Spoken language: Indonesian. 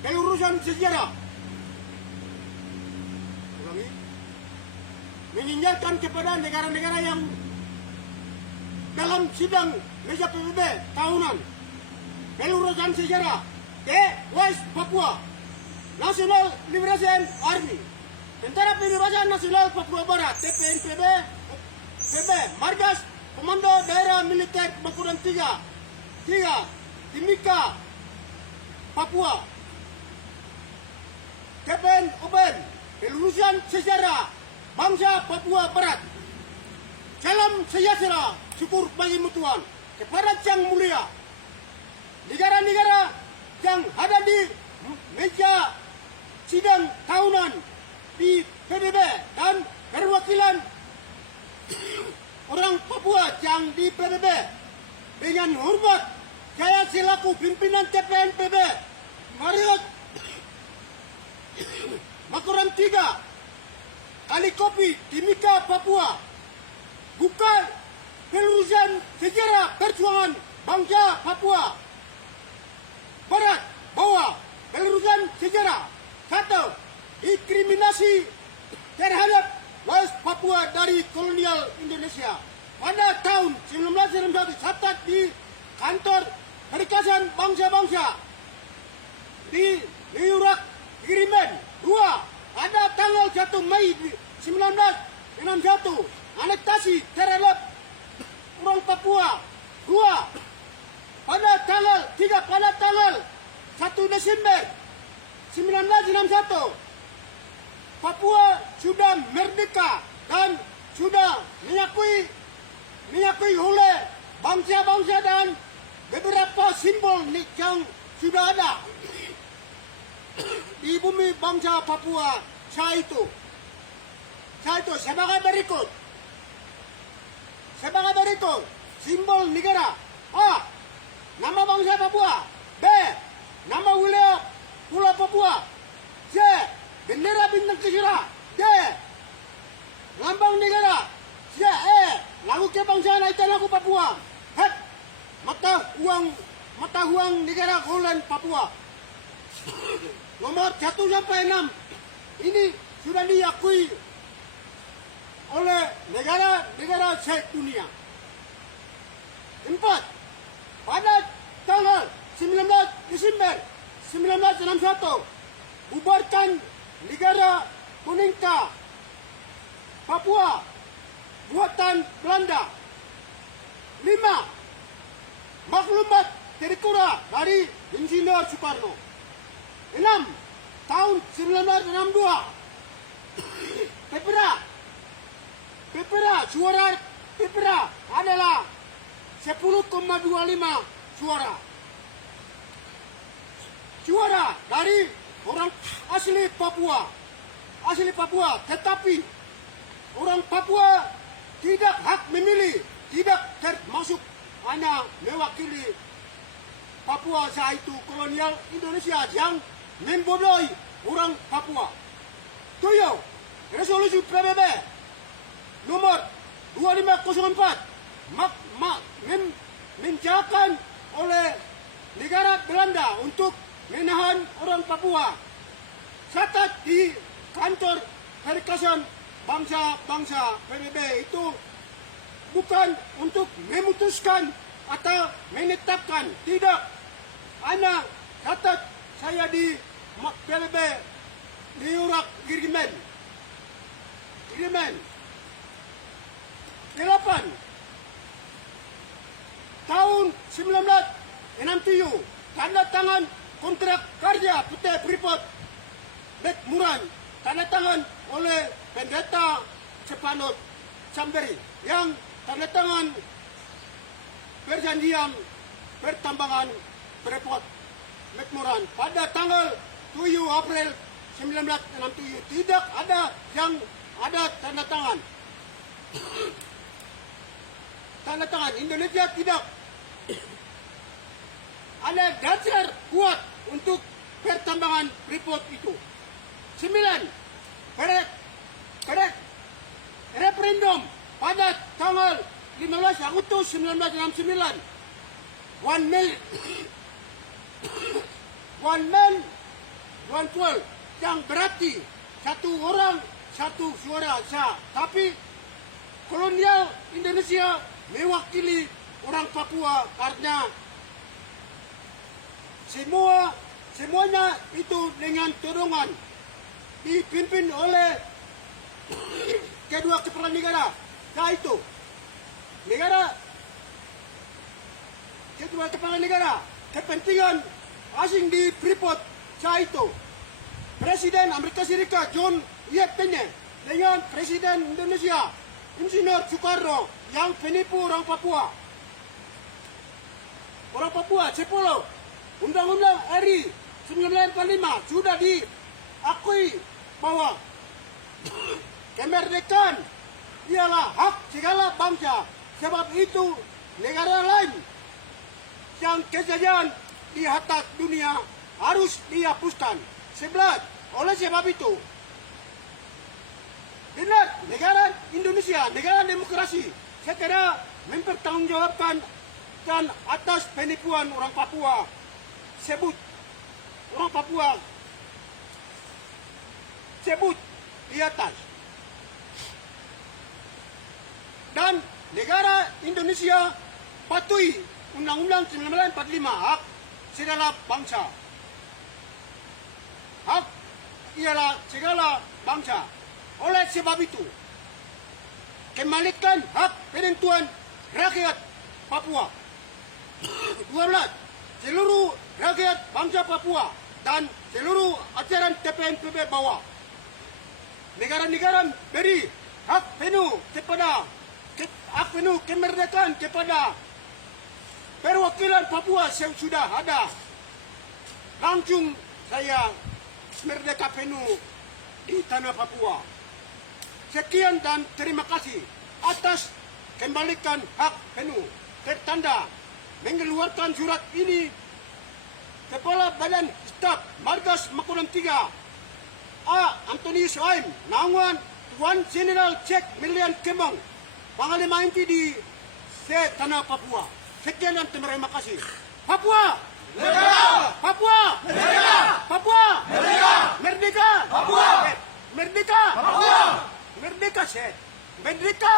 kelurusan sejarah. Ulangi. Mengingatkan kepada negara-negara yang dalam sidang meja PBB tahunan kelurusan sejarah ke West Papua National Liberation Army, Tentara Pembebasan Nasional Papua Barat TPNPB, PB Margas Komando Daerah Militer Bangkudan 3 Timika Papua, TPN Oben kelurusan sejarah bangsa Papua Barat. Salam sejahtera, syukur bagi Tuhan kepada Yang Mulia. Negara-negara yang ada di meja sidang tahunan di PBB dan perwakilan orang Papua yang di PBB, dengan hormat saya selaku pimpinan TPNPB Mariot Makoram 3 Kali Kopi Timika Papua, bukan kelurusan sejarah perjuangan bangsa Papua Barat bahwa kelurusan sejarah satu, diskriminasi terhadap West Papua dari kolonial Indonesia pada tahun 1961 catat di kantor Perikatan Bangsa-Bangsa di New York Agreement. Dua, pada tanggal 1 Mei 1961 anektasi terhadap orang Papua. Dua, pada tanggal 1 Desember 1961 Papua sudah merdeka dan sudah mengakui oleh bangsa-bangsa dan beberapa simbol yang sudah ada di bumi bangsa Papua. Saya itu sebagai berikut simbol negara. A. Nama bangsa Papua. B. Nama wilayah Pulau Papua. C. Bendera bintang kesyirah. D. Lambang negara. C. E. Lagu kebangsaan Aitan Aku Papua. H. Mata uang negara Holland Papua. Nomor 1 sampai 6 ini sudah diakui oleh negara-negara se-dunia. 4. Pada tanggal 19 Desember 1961 bubarkan negara Boneka Papua buatan Belanda. 5. Maklumat terikura dari Insinyur Soekarno. 6. Tahun 1962 suara Pepera adalah 10,25 suara dari orang asli Papua, tetapi orang Papua tidak hak memilih, tidak termasuk hanya mewakili Papua saat itu kolonial Indonesia yang membodohi orang Papua. 7. Resolusi PBB nomor 2504 menjalankan oleh negara Belanda untuk menahan orang Papua. Catat di kantor Perikatan Bangsa-Bangsa PBB itu bukan untuk memutuskan atau menetapkan, tidak. Hanya catat saya di PBB New York Agreement. 8. Tahun 1967 tanda tangan kontrak kerja PT Freeport McMoran, tanda tangan oleh Pendeta Sepanot Chamberi, yang tanda tangan perjanjian pertambangan Freeport McMoran pada tanggal 7 April 1967. Tidak ada yang ada tanda tangan. Tanda tangan Indonesia tidak ada dasar kuat untuk pertambangan Freeport itu. 9. Referendum pada tanggal 15 Agustus 1969. One man, dual yang berarti satu orang satu suara sah. Tapi kolonial Indonesia mewakili orang Papua karena semuanya itu dengan dorongan dipimpin oleh kedua kepala negara, yaitu kedua kepala negara kepentingan asing di Freeport, yaitu Presiden Amerika Serikat John F. Kennedy dengan Presiden Indonesia Insinyur Soekarno yang penipu orang Papua. Orang Papua, Sepuluh Undang-Undang RI 1945 sudah diakui bahwa kemerdekaan ialah hak segala bangsa. Sebab itu negara lain yang kejadian di atas dunia harus dihapuskan. 11. Oleh sebab itu, benar negara Indonesia, negara demokrasi, segera mempertanggungjawabkan dan atas penipuan orang Papua. Sebut di atas. Dan negara Indonesia patuhi Undang-Undang 1945 hak segala bangsa. Hak ialah segala bangsa. Oleh sebab itu, kembalikan hak penentuan rakyat Papua. 12. Seluruh rakyat bangsa Papua dan seluruh ajaran TPNPB bawah. Negara-negara beri hak penuh kemerdekaan kepada perwakilan Papua yang sudah ada. Langsung saya merdeka penuh di tanah Papua. Sekian dan terima kasih atas kembalikan hak penuh. Tertanda mengeluarkan surat ini Kepala Badan Staf Margas Makodam 3 A. Antonius Aim, naungan Tuan General Cek Milian Kembang, Panglima inti di tanah Papua. Sekian dan terima kasih. Papua merdeka! Papua merdeka! Papua merdeka! Merdeka! Papua merdeka! Papua merdeka! Merdeka!